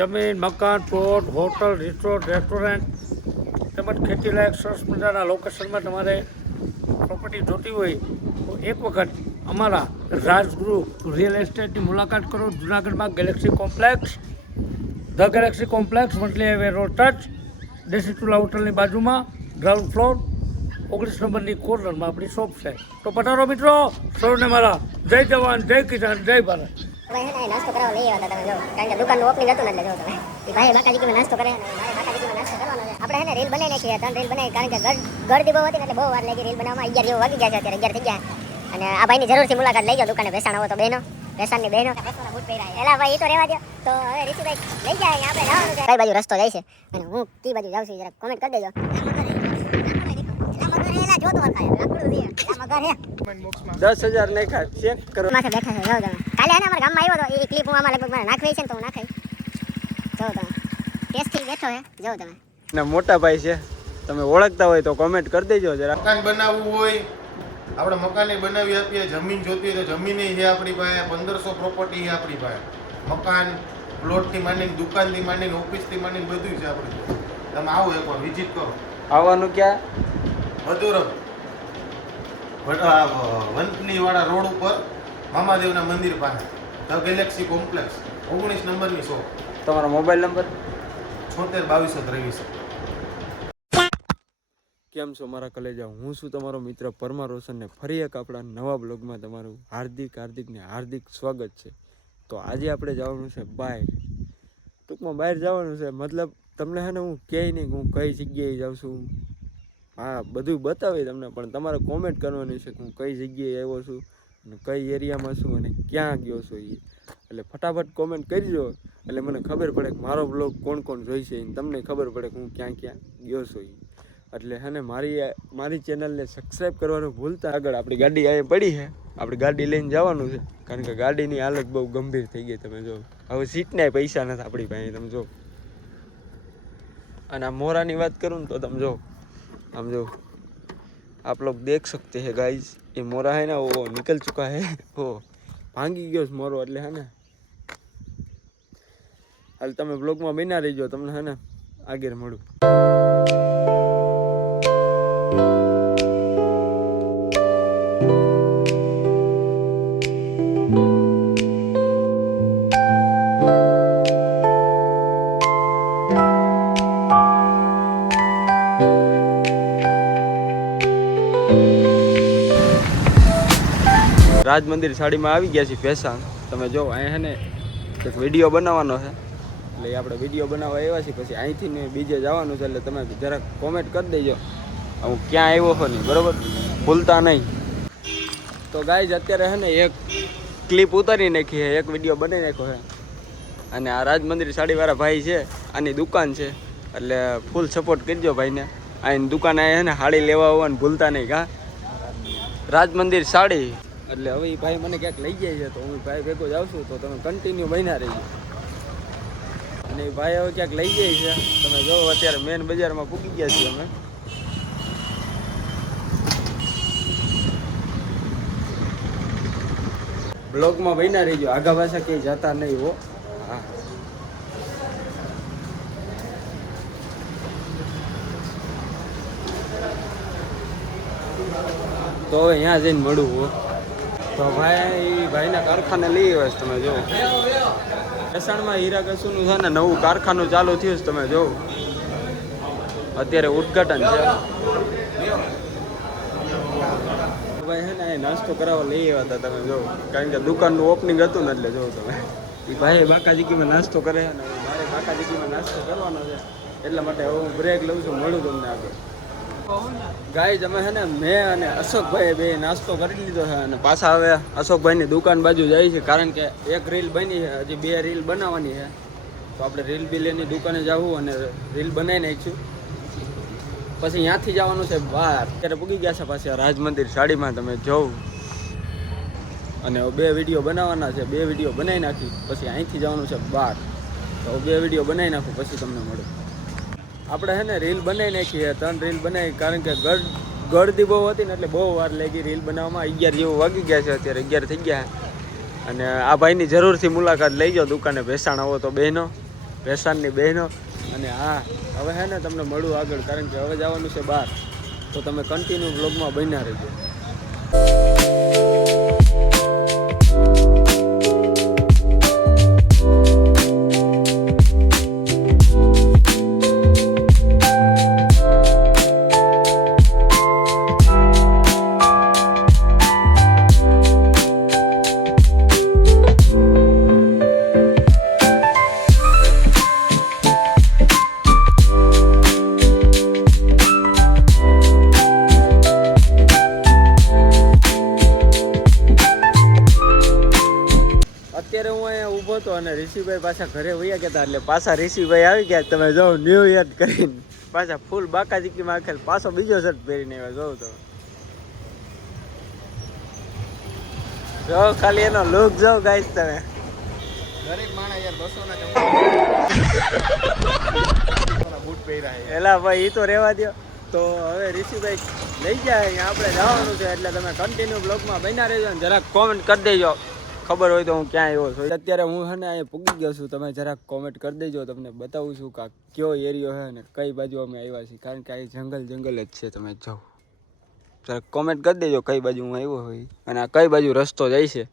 જમીન, મકાન, plot, hotel, resort, restaurant તેમજ ખેતીલાયક સરસ મજાના લોકેશનમાં તમારે પ્રોપર્ટી જોતી હોય તો એક વખત અમારા રાજગુરુ રિયલ એસ્ટેટની મુલાકાત કરો. જુનાગઢમાં galaxy complex, the galaxy complex, Vanthali highway road touch, દેશી ચૂલા હોટલની બાજુમાં, ગ્રાઉન્ડ ફ્લોર 19 નંબરની કોર્નરમાં આપણી શોપ છે. તો પધારો મિત્રો, સૌને મારા જય જવાન, જય કિસાન, જય ભારત. ભાઈ હે નાસ્તો કરાવવા લઈ આવ્યા હતા તમે જો, કારણ કે દુકાનનું ઓપનિંગ હતું ને એટલે જો તમે એ ભાઈ બાકાજી કે નાસ્તો કરે ને મારે બાકાજી કે નાસ્તો કરવાનો છે. આપણે હે ને રીલ બનાવી નાખી, 3 રીલ બનાવી, કારણ કે ગળદી બહુ હતી ને એટલે બહુ વાર લાગી રીલ બનાવવામાં. 11 જેવું વાગી ગયા છે, અત્યારે 11 થઈ ગયા. અને આ ભાઈની જરૂરથી મુલાકાત લઈ જાઓ દુકાને. ભેસાણ આવો તો બહેનો, ભેસાણની બહેનો બૂટ પહેરાય એલા ભાઈ, એ તો રહેવા દો. તો હવે ઋષિભાઈ લઈ જાય, આપણે જવાનું છે. કઈ બાજુ રસ્તો જાય છે અને હું કઈ બાજુ જાઉં છું જરા કોમેન્ટ કરી દેજો. 10,000 નાખ્યા, ચેક કરો. માથે બેઠા છે, જાઓ તમે. કાલે હે ને અમારા ગામમાં આવ્યો તો, એ ક્લિપ હું આમાં લગભગ મારે નાખવી છે ને તો હું નાખાઈ. જાઓ તમે, ટેસ્ટથી બેઠો હે, જાઓ તમે. ના મોટા ભાઈ છે, તમે ઓળખતા હોય તો કોમેન્ટ કરી દેજો જરા. મકાન બનાવવું હોય આપણે મકાને બનાવી આપીએ. જમીન જોતી હોય તો જમીન છે આપણી પાસે. 1500 પ્રોપર્ટી છે આપણી પાસે. મકાન, પ્લોટથી માંડીને, દુકાનથી માંડીને, ઓફિસથી માંડીને બધું છે આપણી પાસે. તમે આવો એકવાર વિઝિટ કરો. આવવાનું ક્યાં? મધુરમ વંથલી વાળા રોડ ઉપર મામાદેવના મંદિર પાસે, ધ ગેલેક્સી કોમ્પ્લેક્સ, 19 નંબરની શોપ. તમારો મોબાઈલ નંબર? 76 2223. કેમ છો મારા કલેજા? હું છું તમારો મિત્ર પરમાર રોશન ને ફરી એક આપણા નવા બ્લોગમાં તમારું હાર્દિક સ્વાગત છે. તો આજે આપણે જવાનું છે બહાર, ટૂંકમાં બહાર જવાનું છે. મતલબ તમને હે ને હું કહે નહીં હું કઈ જગ્યાએ જાઉં છું, હા બધું બતાવી તમને, પણ તમારે કોમેન્ટ કરવાની છે કે હું કઈ જગ્યાએ આવ્યો છું અને કઈ એરિયામાં છું અને ક્યાં ગયો છું. એટલે ફટાફટ કોમેન્ટ કરજો, એટલે મને ખબર પડે કે મારો બ્લોગ કોણ કોણ જોઈશે, તમને ખબર પડે કે હું ક્યાં ક્યાં ગયો છું. એટલે હે ને મારી ચેનલને સબસ્ક્રાઈબ કરવાનું ભૂલતા. આગળ આપણી ગાડી અહીંયા પડી છે, આપણી ગાડી લઈને જવાનું છે, કારણ કે ગાડીની હાલત બહુ ગંભીર થઈ ગઈ. તમે જો હવે સીટના પૈસા નથી આપણી પાસે, તમે જો. અને આ મોરાની વાત કરું ને તો તમે જો, આમ જો आप लोग देख सकते हैं गाइस, ये मोरा है ना वो निकल चुका है, वो भांगी गयो मोरो. એટલે હે ને હાલ તમે બ્લોગમાં બન્યા રહીજો, તમને હે ને આગળ મળું. રાજ મંદિર સાડીમાં આવી ગયા છે ભેસાણ. તમે જો અહીંયા હે ને એક વિડીયો બનાવવાનો છે, એટલે આપણે વિડીયો બનાવવા આવ્યા છીએ. પછી અહીંથી ને બીજે જવાનું છે, એટલે તમે જરાક કોમેન્ટ કરી દેજો હું ક્યાં આવ્યો છો નહીં, બરાબર? ભૂલતા નહીં. તો ગાઈઝ અત્યારે હે ને એક ક્લિપ ઉતારી નાખી છે, એક વિડીયો બનાવી નાખ્યો છે. અને આ રાજ મંદિર સાડીવાળા ભાઈ છે, આની દુકાન છે, એટલે ફૂલ સપોર્ટ કરજો ભાઈને. આની દુકાન અહીંયા હે ને સાડી લેવા આવવાનું ભૂલતા નહીં. કા રાજ મંદિર સાડી. એટલે હવે એ ભાઈ મને ક્યાંક લઈ જાય છે, તો હું ભાઈ ભેગો જ આવશું, તો તમે કન્ટિન્યુ બન્યા રહીજો. અને એ ભાઈ હવે ક્યાંક લઈ જાય છે, તમે જો અત્યારે મેન બજારમાં પૂગી ગયા છીએ અમે. બ્લોગમાં બન્યા રહીજો, આગા પાછા ક્યાંય જતા નહીં હો. હા તો હવે અહીંયા જઈને મળું હો. તો ભાઈના કારખાને લઈ આવ્યા તમે જો. ભેસાણમાં હીરા કસુનું છે ને નવું કારખાનું ચાલુ થયું છે, તમે જો અત્યારે ઉદ્ઘાટન છે. ભાઈ છે ને એ નાસ્તો કરાવવા લઈ આવ્યા હતા, તમે જો, કારણ કે દુકાનનું ઓપનિંગ હતું ને, એટલે જો તમે એ ભાઈ બાકાજીકીમાં નાસ્તો કરે છે ને મારે બાકાજીકીમાં નાસ્તો કરવાનો છે, એટલા માટે હવે હું બ્રેક લઉં છું. મળું તમને આગળ. ગાઈઝ અમે છે ને મેં અને અશોકભાઈ બે નાસ્તો કરી લીધો છે, અને પાછા હવે અશોકભાઈની દુકાન બાજુ જાય છે, કારણ કે એક રીલ બની છે, હજી 2 રીલ બનાવવાની છે. તો આપણે રીલ બિલેની દુકાને જવું અને રીલ બનાવી નાખીશું. પછી ત્યાંથી જવાનું છે બહાર. અત્યારે પૂગી ગયા છે પાછા રાજ મંદિર સાડીમાં, તમે જોઉં. અને 2 વિડીયો બનાવવાના છે, 2 વિડીયો બનાવી નાખી, પછી અહીંથી જવાનું છે બહાર. તો 2 વિડીયો બનાવી નાખું પછી તમને મળું. આપણે છે ને રીલ બનાવી નાખી છે, 3 રીલ બનાવી, કારણ કે ગળદી બહુ હતી ને એટલે બહુ વાર લાગી રીલ બનાવવામાં. 11 જેવું વાગી ગયા છે, અત્યારે 11 થઈ ગયા. અને આ ભાઈની જરૂરથી મુલાકાત લઈ જાઓ દુકાને. ભેસાણ આવો તો બહેનો, ભેસાણની બહેનો. અને હા હવે હે ને તમને મળું આગળ, કારણ કે હવે જવાનું છે બહાર, તો તમે કન્ટિન્યુ બ્લોગમાં બન્યા રહેજો. અત્યારે હું અહીંયા ઊભો હતો અને ઋષિભાઈ પાછા ઘરે વયા ગયા હતા, એટલે પાછા ઋષિભાઈ આવી ગયા. તમે જો ન્યૂ યર કરીને પાછા ફૂલ બાકાજીકીમાં આખેલ પાછો બીજો શર્ટ પહેરીને આવ્યા. જોઉં તો જો ખાલી એનો લુક જો ગાઈસ તમે. ગરીબ માણસ યાર 200 ના બૂટ પહેર્યા છે. એલા ભાઈ એ તો રહેવા દો. તો હવે ઋષિભાઈ લઈ જાય અહીંયા આપણે જવાનું છે, એટલે તમે કન્ટિન્યુ બ્લોગમાં બન્યા રહેજો અને જરાક કોમેન્ટ કરી દેજો, ખબર હોય તો હું ક્યાં આવ્યો છું. અત્યારે હું છે ને અહીંયા પૂગી ગયો છું, તમે જરાક કોમેન્ટ કરી દેજો, તમને બતાવું છું કે કયો એરિયો છે ને કઈ બાજુ અમે આવ્યા છીએ, કારણ કે આ જંગલ જ છે. તમે જાઓ જરાક કોમેન્ટ કરી દેજો કઈ બાજુ હું આવ્યો હોય અને આ કઈ બાજુ રસ્તો જાય છે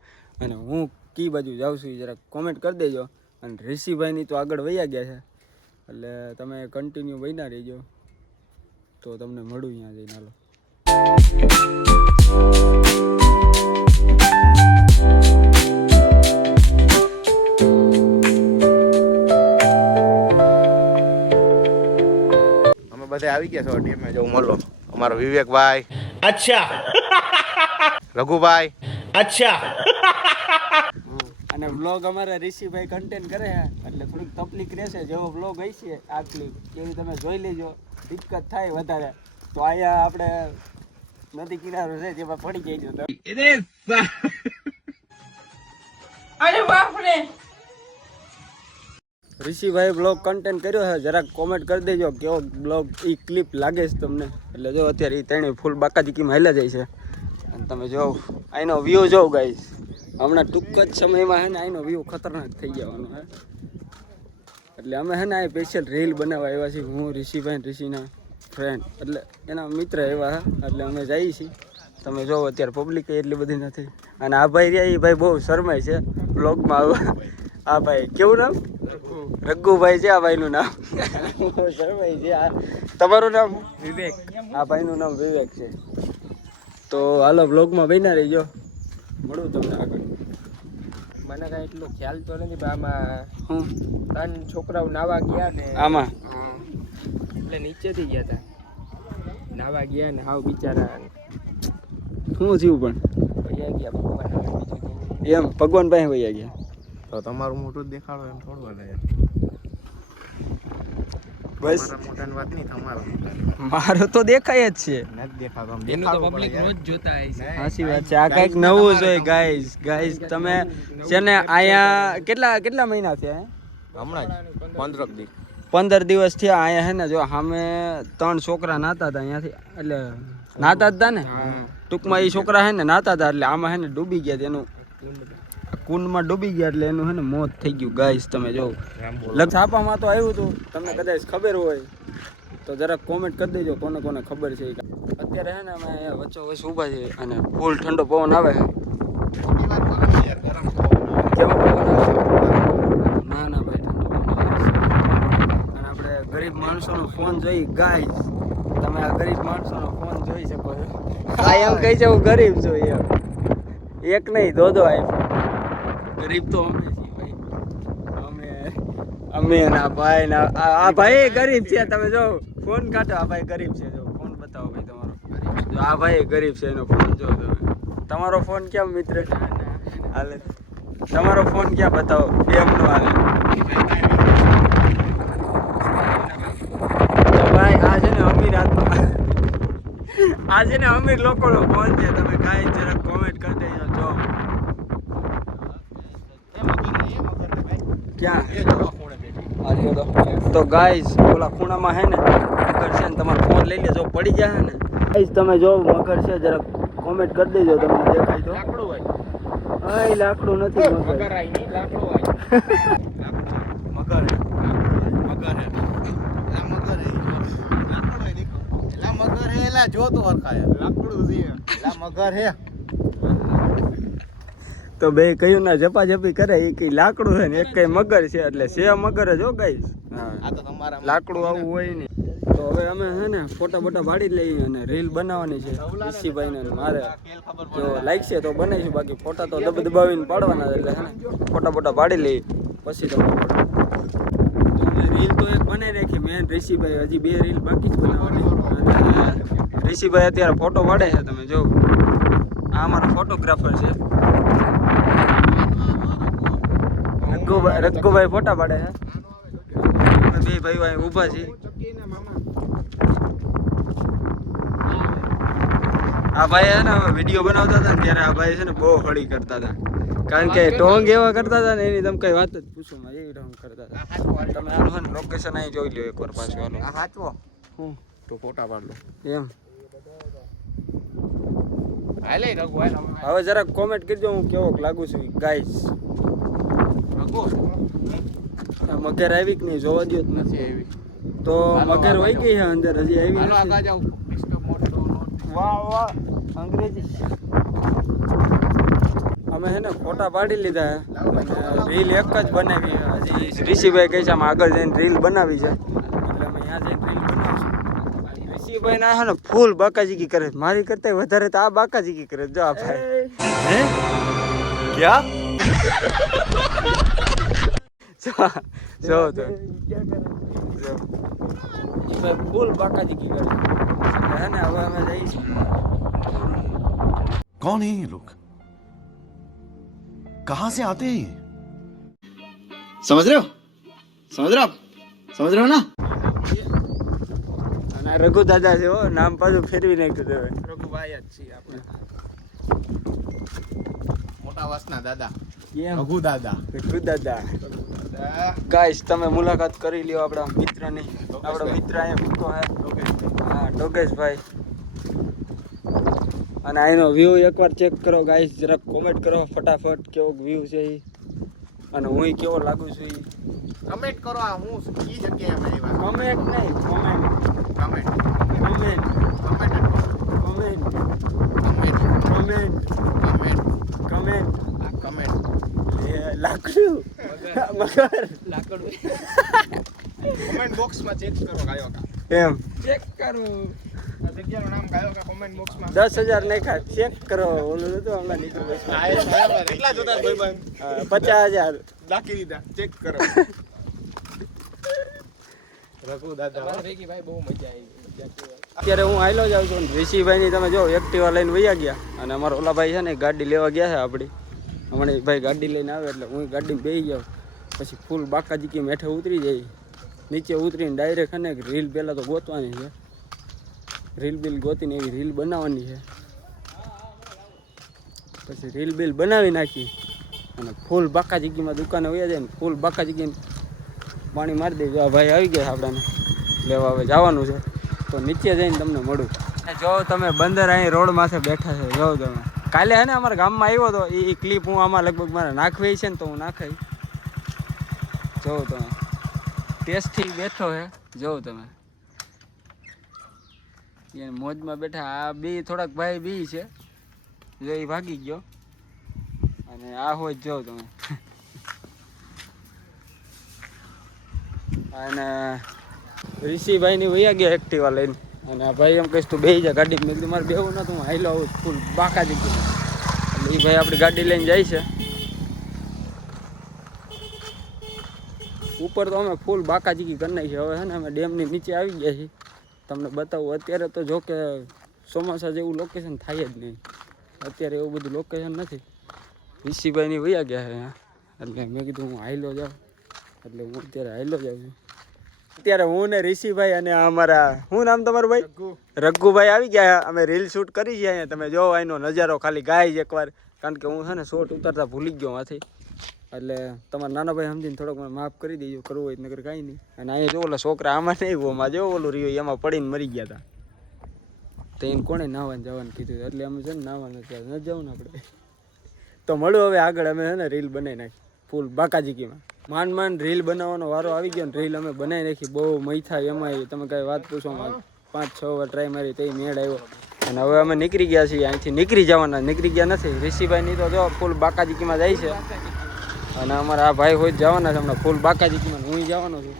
અને હું કઈ બાજુ જાઉં છું, જરાક કોમેન્ટ કરી દેજો. અને ઋષિભાઈની તો આગળ વયા ગયા છે, એટલે તમે કન્ટિન્યુ બન્યા રહેજો, તો તમને મળું અહીંયા જઈને. હાલો. બધા આવી ગયા છો ટીમે. જો મળો અમારો વિવેકભાઈ, અચ્છા રઘુભાઈ, અચ્છા. અને વ્લોગ અમારા ઋષિભાઈ કન્ટેન્ટ કરે છે, એટલે થોડીક તકલીફ રહેશે. જેવો વ્લોગ હશે આ ક્લિપ એવી તમે જોઈ લેજો. દિક્કત થાય વધારે તો અહીંયા આપણે નદી કિનારો છે જેમાં પડી જાય છે. અરે બાપ રે. ઋષિભાઈ બ્લોગ કન્ટેન્ટ કર્યો છે, જરાક કોમેન્ટ કરી દેજો કેવો બ્લોગ એ ક્લિપ લાગે છે તમને. એટલે જો અત્યારે એ ત્રણેય ફૂલ બાકાજીકીમાં હાલ્યા જાય છે અને તમે જો અહીંનો વ્યૂ જોવો ગાઈસ. હમણાં ટૂંક જ સમયમાં છે ને અહીંનો વ્યૂ ખતરનાક થઈ જવાનો છે. એટલે અમે છે ને અહીં સ્પેશિયલ રીલ બનાવવા આવ્યા છીએ, હું ઋષિભાઈ ઋષિના ફ્રેન્ડ, એટલે એના મિત્ર એવા છે, એટલે અમે જઈએ છીએ. તમે જો અત્યારે પબ્લિક એટલી બધી નથી. અને આ ભાઈ રહ્યા એ ભાઈ બહુ શરમાય છે બ્લોગમાં આવવા. આ ભાઈ કેવું નામ? રઘુભાઈ છે આ ભાઈનું નામ. શરમાય છે. આ તમારું નામ? વિવેક. આ ભાઈનું નામ વિવેક છે. તો હાલો બ્લોગમાં બન્યા રહીજો, મળું તમને આગળ. મને કાંઈ એટલો ખ્યાલ તો નથી, પણ આમાં ત્રણ છોકરાઓ નાવા ગયા ને આમાં એટલે નીચેથી ગયા હતા, નાવા ગયા ને હાવ બિચારા શું થયું પણ વયા ગયા ભગવાન. બીજું એમ ભગવાન પાસે વયા ગયા. તો તમારું મોટું જ દેખાડો એમ થોડું બને. બસ તમારા મોટાની વાત નહીં, તમારા મારો તો દેખાય જ છે. નથી દેખાતો. આમ એનું તો દેખાડવું પબ્લિક પડે રોજ જોતા હશે. યાર. સાચી વાત છે. આ કંઈક નવું જોઈએ ગાઈઝ. ગાઈઝ તમે છે ને અહીંયા કેટલા મહિના થયા? હમણાં જ 15 દી 15 દિવસ થયા અહીંયા. હે ને જો સામે 3 છોકરા નાતા હતા અહીંયાથી, એટલે નાતા જ હતા ને ટૂંકમાં. એ છોકરા હે ને નાતા હતા, એટલે આમાં હે ને ડૂબી ગયા. એનું કુંડમાં ડૂબી ગયા, એટલે એનું હે ને મોત થઈ ગયું ગાઈસ. તમે જો છાપામાં તો આવ્યું હતું, તમને કદાચ ખબર હોય તો જરાક કોમેન્ટ કરી દેજો કોને કોને ખબર છે. અત્યારે હે ને અમે વચ્ચો વચ્ચે ઊભા છીએ અને ફૂલ ઠંડો પવન આવે છે. કેવો પવન આવે? ના ના ભાઈ, ઠંડો પવન આવે છે. અને આપણે ગરીબ માણસોનો ફોન જોઈ ગાઈસ. તમે આ ગરીબ માણસોનો ફોન જોઈ શકો છો. આ એમ કહી છે હું ગરીબ છું એમ. એક નહીં દો આઈફોન. ગરીબ તો અમે છીએ ભાઈ. અમે ના ભાઈ ના આ ભાઈ ગરીબ છે. તમે જો ફોન કાઢો, આ ભાઈ ગરીબ છે. જો ફોન બતાવો ભાઈ તમારો. જો આ ભાઈ ગરીબ છે, એનો ફોન જો તમે. તમારો ફોન કેમ મિત્ર હાલે? તમારો ફોન ક્યાં બતાવો? એમ નો હાલે. તો ભાઈ આ છે ને અમીર આ છે ને અમીર લોકોનો ફોન છે. તમે કાંઈ જરાક કોમેન્ટ કરી દેજો. જો ક્યાં તો ગાઈઝ ઓલા ખૂણામાં હે ને મગર છે ને, તમારો ફોન લઈ લેજો, પડી જાય ને ગાઈઝ. તમે જો મગર છે, જરાક કોમેન્ટ કરી દેજો તમને દેખાય તો. લાકડું હોય. લાકડું નથી, મગર આઈ નહીં, લાકડું હોય. મગર આ જો તો હરખાય લાકડું છે લા મગર હે તો બે કયું ના ઝપાઝપી કરે એ કઈ લાકડું છે ને એક કઈ મગર છે એટલે છે મગર જ હો ગાઈસ. આ તો તમારા લાકડું આવું હોય ને. તો હવે અમે છે ને ફોટા બોટા પાડી લઈએ અને રીલ બનાવવાની છે ઋષિભાઈ ને મારે. જો લાઈક છે તો બનાવીશું, બાકી ફોટા તો દબાવીને પાડવાના એટલે છે ને ફોટા બોટા પાડી લઈએ પછી તમને અમે રીલ તો એક બનાવી રાખી મેન ઋષિભાઈ, હજી 2 રીલ બાકી જ બનાવવાની. અને ઋષિભાઈ અત્યારે ફોટો પાડે છે, તમે જો આ અમારો ફોટોગ્રાફર છે રઘુભાઈ ફોટા પાડે છે. બે ભાઈઓ અહીં ઊભા છે. આ ભાઈ છે ને વિડીયો બનાવતા હતા ને ત્યારે આ ભાઈ છે ને બહુ હળી કરતા હતા, કારણ કે ટોંગ એવા કરતા હતા ને એની તમે કઈ વાત જ પૂછો માં, એવી ટોંગ કરતા હતા. તમે હાલો ને લોકેશન અહીં જોઈ લો એકવાર પાછું. હાલો આ હાચવો હું તો ફોટા પાડ લો એમ. હાલે રઘુ હાલ હવે જરાક કોમેન્ટ કરજો હું કેવો લાગુ છું ગાઈસ. રઘુ આ મગર આવી કે નહીં જોવા દો જ નથી આવી. તો મગર વહી ગઈ છે અંદર, હજી આવી હાલો નથી. આગા જાવ વાહ વાહ અંગ્રેજી. અમે છે ને ફોટા પાડી લીધા અને રીલ એક જ બનાવી. હજી ઋષિભાઈ કહે છે આમ આગળ જઈને રીલ બનાવી છે એટલે અમે ત્યાં જઈને રીલ બનાવશું. ઋષિભાઈ ના છે ને ફૂલ બાકાજીકી કરે, મારી કરતા વધારે તો આ બાકાજીકી કરે. જો આ ભાઈ હે ક્યાં જો તો ફૂલ બાકાજીકી કરે હે ને. હવે અમે જઈશું. कौन है ये लोग, कहां से आते हैं ये? समझ रहे हो, समझ रहे हो आप, समझ रहे हो ना? અને રઘુ દાદા છે હો, નામ પાછું ફેરવી નાખ્યું છે હવે. રઘુભાઈ જ છીએ આપણે, મોટા વાસના દાદા કેમ રઘુ દાદા. રઘુ દાદા ગાઈસ તમે મુલાકાત કરી લ્યો આપણા મિત્રની. આપણો મિત્ર અહીંયા ઊભો છે. હા ડોગેશભાઈ. અને આનો વ્યૂ એકવાર ચેક કરો ગાઈસ, જરાક કોમેન્ટ કરો ફટાફટ કેવો વ્યૂ છે એ, અને હું કેવો લાગુ છું એ કમેન્ટ કરો. આ હું ઈ જગ્યાએ અમે આવ્યા. કમેન્ટ નહીં comment comment comment comment comment comment comment comment comment આ કમેન્ટ લાકડું મગર કમેન્ટ બોક્સમાં ચેક કરો ગાયો કા. એમ ચેક કરું. આ જગ્યાનું નામ ગાયો કા કોમેન્ટ બોક્સમાં 10,000 નાખ્યા ચેક કરો. ઓલું નતું હમણાં નીકળ્યું કેટલા જોતા ભાઈબંધ 50,000 નાખી દીધા. ચેક કરો. રઘુ દાદા તમારા ભેગી ભાઈ બહુ મજા આવી. અત્યારે હું આયલો જ આવું છું. ઋષિભાઈ ની તમે જો એક્ટિવા લઈને વયા ગયા, અને અમારા ઓલા ભાઈ છે ને ગાડી લેવા ગયા છે આપણી. હમણાં ભાઈ ગાડી લઈને આવે એટલે હું ગાડીમાં બેસી જાઉં, પછી ફૂલ બાકાજીકી મેઠે ઉતરી જાય. નીચે ઉતરીને ડાયરેક્ટ અને રીલ પહેલાં તો ગોતવાની છે, રીલ બિલ ગોતીને એવી રીલ બનાવવાની છે. પછી રીલ બિલ બનાવી નાખી અને ફૂલ બાકાજીકીમાં દુકાને વયા જાય ને ફૂલ બાકાજીકી પાણી મારી દેજો. આ ભાઈ આવી ગયા આપણાને લેવા, હવે જવાનું છે તો નીચે જઈને તમને મળું. જો તમે બંદર અહીં રોડ માથે બેઠા છે, જો તમે કાલે હે ને અમારા ગામમાં આવ્યો હતો એ ક્લિપ હું આમાં લગભગ મારે નાખવી છે ને તો હું નાખાઈ. જો તમે ટેસ્ટથી બેઠો હે, જો તમે મોજમાં બેઠા. આ બી થોડાક ભાઈ બી છે, જો એ ભાગી ગયો, અને આ હોય જો તમે. અને ઋષિભાઈ ની વૈયા ગયા એક્ટિવા લઈને, અને આ ભાઈ એમ કહીશ તું બેસી જા ગાડી. મેં કીધું મારે બેવું નતું, હું હાઈલો આવું ફૂલ બાકા જ ગયું. એટલે એ ભાઈ આપણી ગાડી લઈને જાય છે ઉપર. તો અમે ફૂલ બાકાજીકી કરી નાખી. હવે છે ને અમે ડેમની નીચે આવી ગયા છીએ. તમને બતાવું અત્યારે તો જો કે ચોમાસા જેવું લોકેશન થાય જ નહીં, અત્યારે એવું બધું લોકેશન નથી. ઋષિભાઈની વૈયા ગયા છે એટલે મેં કીધું હું હાઈલો જાઉં, એટલે હું અત્યારે હાઈલો જાઉં છું. અત્યારે હું ને ઋષિભાઈ અને અમારા શું નામ તમારું ભાઈ? રઘુભાઈ આવી ગયા. અમે રીલ શૂટ કરી છે અહીંયા. તમે જો અહીંનો નજારો ખાલી ગાય જ એકવાર, કારણ કે હું છે ને શોટ ઉતારતા ભૂલી ગયો માંથી. એટલે તમારા નાના ભાઈ સમજીને થોડોક મને માફ કરી દેજો, કરવું હોય નગર કાંઈ નહીં. અને અહીંયા જો ઓલા છોકરા આમાં નહીં, ઓમાં જો ઓલું રહ્યું એમાં પડીને મરી ગયા હતા. તો એને કોણે નાવાનું જવાનું કીધું, એટલે અમે છે ને નાવાનું ન જવું ને આપણે. તો મળું હવે આગળ. અમે છે ને રીલ બનાવી નાખી ફૂલ બાકાજીકીમાં. માંડ રીલ બનાવવાનો વારો આવી ગયો ને રીલ અમે બનાવી નાખી. બહુ મૈથા એમાં તમે કાંઈ વાત પૂછો, 5-6 વાર ટ્રાય મારી તો મેળ આવ્યો. અને હવે અમે નીકળી ગયા છીએ અહીંથી. નીકળી ગયા નથી. ઋષિભાઈની તો જો ફૂલ બાકાજીકીમાં જાય છે. અને અમારા આ ભાઈ હોય જવાના છે હમણાં ફૂલ બાકાજીકીમાં. હું જવાનો છું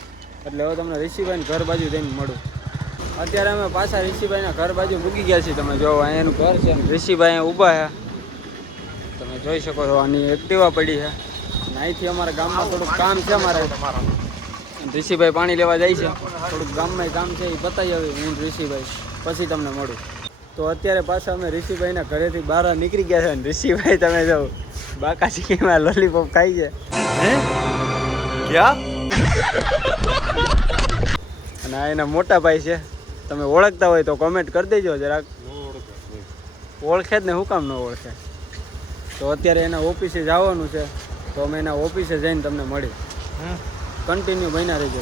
એટલે હવે તમને ઋષિભાઈને ઘર બાજુ જઈને મળું. અત્યારે અમે પાછા ઋષિભાઈના ઘર બાજુ મૂકી ગયા છીએ. તમે જો અહીંયા એનું ઘર છે. ઋષિભાઈ અહીંયા ઊભા છે. તમે જોઈ શકો છો આની એક્ટિવા પડી છે. અને અહીંથી અમારા ગામમાં થોડુંક કામ છે અમારે. ઋષિભાઈ પાણી લેવા જાય છે. થોડુંક ગામમાં કામ છે એ પતાવી આવી હું ઋષિભાઈ પછી તમને મળું. તો અત્યારે પાછા અમે ઋષિભાઈના ઘરેથી બહાર નીકળી ગયા છે. અને ઋષિભાઈ તમે જો બાકાજીકીમાં લોલીપોપ ખાઈ છે. હે ક્યાં? અને આ એના મોટા ભાઈ છે. તમે ઓળખતા હોય તો કોમેન્ટ કરી દેજો જરાક. ઓળખે જ ને, શું કામ ન ઓળખે? તો અત્યારે એના ઓફિસે જવાનું છે. તો અમે એના ઓફિસે જઈને તમને મળી. કન્ટિન્યુ બન્યા રહીજો.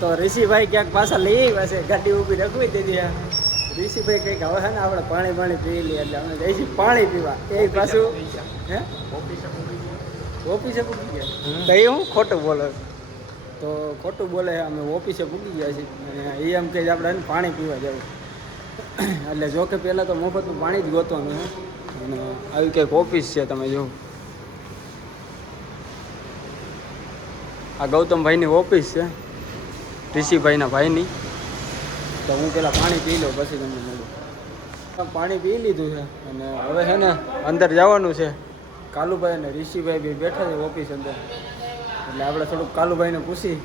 તો ઋષિભાઈ ક્યાંક પાછા લઈ આવ્યા છે. ગાડી ઊભી રખવી દીધી. ઋષિભાઈ કંઈક હવે છે ને આપણે પાણી પી લઈએ એટલે અમે જઈશું પાણી પીવા. એ પાછું હે ઓફિસે પૂકી ગયા. તો એ હું ખોટું બોલો? તો ખોટું બોલે. અમે ઓફિસે પૂકી ગયા છીએ. અને એ એમ કે આપણે પાણી પીવા જવું. એટલે જો કે પહેલાં તો મફતનું પાણી જ ગોતવાનું છે. અને આવી કંઈક ઓફિસ છે. તમે જો આ ગૌતમભાઈની ઓફિસ છે, ઋષિભાઈના ભાઈની. તો હું પહેલાં પાણી પી લઉં પછી તમને મળું. પાણી પી લીધું છે અને હવે છે ને અંદર જવાનું છે. કાલુભાઈ અને ઋષિભાઈ બી બેઠા છે ઓફિસ અંદર. એટલે આપણે થોડુંક કાલુભાઈને પૂછી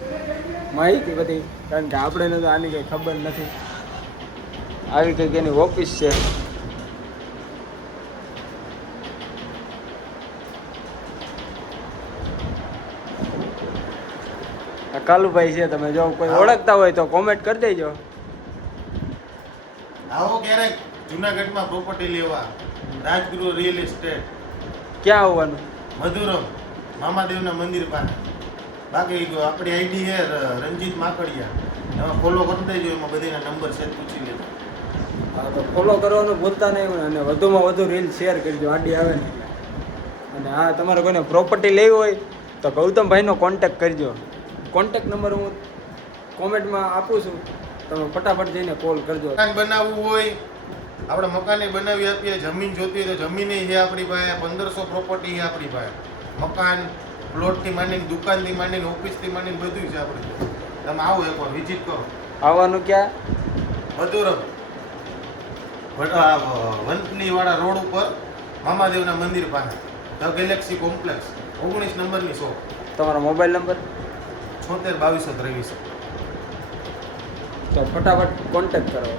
માહિતી બધી, કારણ કે આપણે તો આની કંઈ ખબર નથી. આવી કંઈક એની ઓફિસ છે. કાલુભાઈ છે. તમે જો કોઈ ઓળખતા હોય તો કોમેન્ટ કરી દેજો. આવો ક્યારેક જુનાગઢમાં પ્રોપર્ટી લેવા. રાજગુરુ રિયલ એસ્ટેટ. ક્યાં આવવાનું? મધુરમ મામાદેવના મંદિર પાસે. બાકી આપણી આઈડી છે રંજીત માકડિયા. એમાં ફોલો કરી દેજો. એમાં બધીના નંબર છે, પૂછી લેજો. હા, તો ફોલો કરવાનું ભૂલતા નહીં. અને વધુમાં વધુ રીલ શેર કરજો આડી આવે ને. અને હા, તમારે કોઈને પ્રોપર્ટી લેવી હોય તો ગૌતમભાઈનો કોન્ટેક્ટ કરજો. કોન્ટેક્ટ નંબર હું કોમેન્ટમાં આપું છું. તમે ફટાફટ જઈને કોલ કરજો. મકાન બનાવવું હોય આપણે મકાને બનાવી આપીએ. જમીન જોતી હોય તો જમીન છે આપણી પાસે. 1500 પ્રોપર્ટી છે આપણી પાસે. મકાન, પ્લોટથી માંડીને, દુકાનથી માંડીને, ઓફિસથી માંડીને બધું છે આપણી પાસે. તમે આવો એકવાર વિઝિટ કરો. આવવાનું ક્યાં? મધુરમ વંથલીવાળા રોડ ઉપર મામાદેવના મંદિર પાસે, ધ ગેલેક્સી કોમ્પ્લેક્સ, 19 નંબરની શોપ. તમારો મોબાઈલ નંબર? 76 22 23. તો ફટાફટ કોન્ટેક્ટ કરો.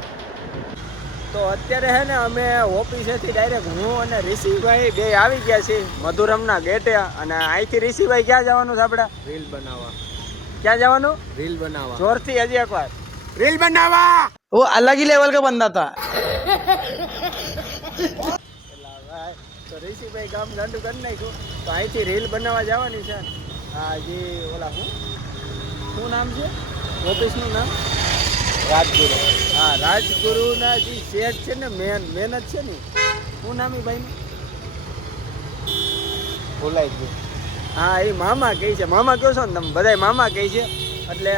તો અત્યારે છે ને અમે ઓફિસેથી ડાયરેક્ટ હું અને ઋષિભાઈ બે આવી ગયા છીએ મધુરમના ગેટે. અને અહીંથી ઋષિભાઈ ક્યાં જવાનું છે આપણે? રીલ બનાવવા. ક્યાં જવાનું? રીલ બનાવવા. જોરથી હજી એકવાર. રીલ બનાવવા. वो अलग ही लेवल का बंदा था. તો ઋષિભાઈ કામ ગાંડું કરી નાખ્યું. તો અહીંથી રીલ બનાવવા જવાની છે. હા, જે ઓલા શું નામ છે ઓફિસનું નામ? રાજગુરુ. હા, રાજગુરુના જે શેઠ છે ને, મેન જ છે ને. શું નામ એ ભાઈનું? ભૂલાઈ ગયું. હા, એ મામા કહે છે. મામા કહો છો ને તમે બધાય મામા કહે છે. એટલે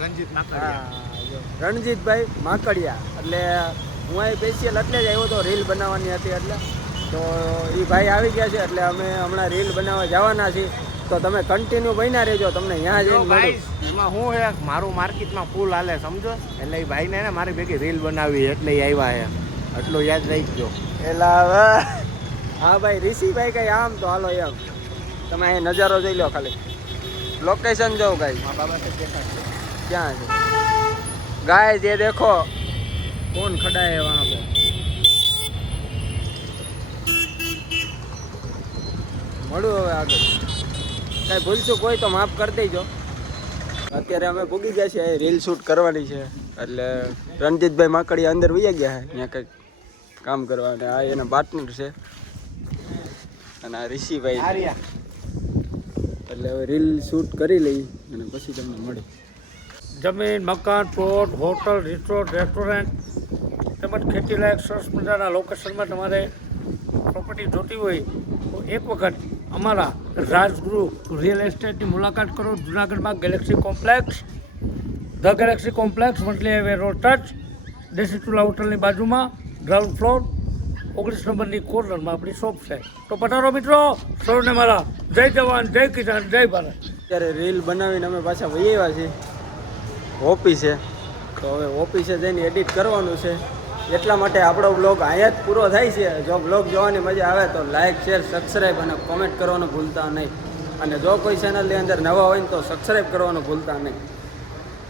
રંજીત હા, રણજીતભાઈ માકડિયા. એટલે હું અહીં સ્પેશિયલ એટલે જ આવ્યો હતો રીલ બનાવવાની હતી એટલે. તો એ ભાઈ આવી ગયા છે એટલે અમે હમણાં રીલ બનાવવા જવાના છીએ. તો તમે કન્ટિન્યુ બન્યા રહેજો. તમને અહીંયા જઈને મળું. એમાં હું હે મારું માર્કેટમાં ફૂલ હાલે સમજો. એટલે એ ભાઈને ને મારી ભેગી રીલ બનાવી એટલે એ આવ્યા હે. એટલું યાદ રાખજો. એલા હવે હા ભાઈ, ઋષિભાઈ કઈ આમ તો હાલો એમ. તમે અહીં નજારો જોઈ લો ખાલી. લોકેશન જો ગાય. ક્યાં છે गाय? ये देखो कौन खड़ा है वहाँ पे. મળું હવે આગળ. કાંઈ ભૂલશું કોઈ તો માફ કરી દેજો. અત્યારે અમે પૂગી ગયા છીએ. રીલ શૂટ કરવાની છે એટલે રણજીતભાઈ માકડિયા અંદર વહી ગયા છે ત્યાં કંઈક કામ કરવા. અને આ એના પાર્ટનર છે અને આ ઋષિભાઈ. એટલે હવે રીલ શૂટ કરી લઈ અને પછી તમને મળી. જમીન, મકાન, પ્લોટ, હોટલ, રિસોર્ટ, રેસ્ટોરન્ટ તેમજ ખેતીલાયક સરસ મજાના લોકેશનમાં તમારે પ્રોપર્ટી જોતી હોય તો એક વખત અમારા રાજગૃહ રિયલ એસ્ટેટની મુલાકાત કરો. જુનાગઢમાં galaxy complex, the galaxy complex, Vanthali highway road touch, દેશી ચૂલા હોટલની બાજુમાં, ગ્રાઉન્ડ ફ્લોર, 19 નંબરની કોર્નરમાં આપણી શોપ છે. તો પધારો મિત્રો, સૌને મારા જય જવાન, જય કિસાન, જય ભારત. અત્યારે રીલ બનાવીને અમે પાછા વહી આવ્યા છીએ ઓફિસે. તો હવે ઓફિસે જઈને એડિટ કરવાનું છે, એટલા માટે આપણો બ્લોગ અહીંયા જ પૂરો થાય છે. જો બ્લોગ જોવાની મજા આવે તો લાઇક, શેર, સબસ્ક્રાઈબ અને કોમેન્ટ કરવાનું ભૂલતા નહીં. અને જો કોઈ ચેનલની અંદર નવા હોય ને તો સબસ્ક્રાઈબ કરવાનું ભૂલતા નહીં.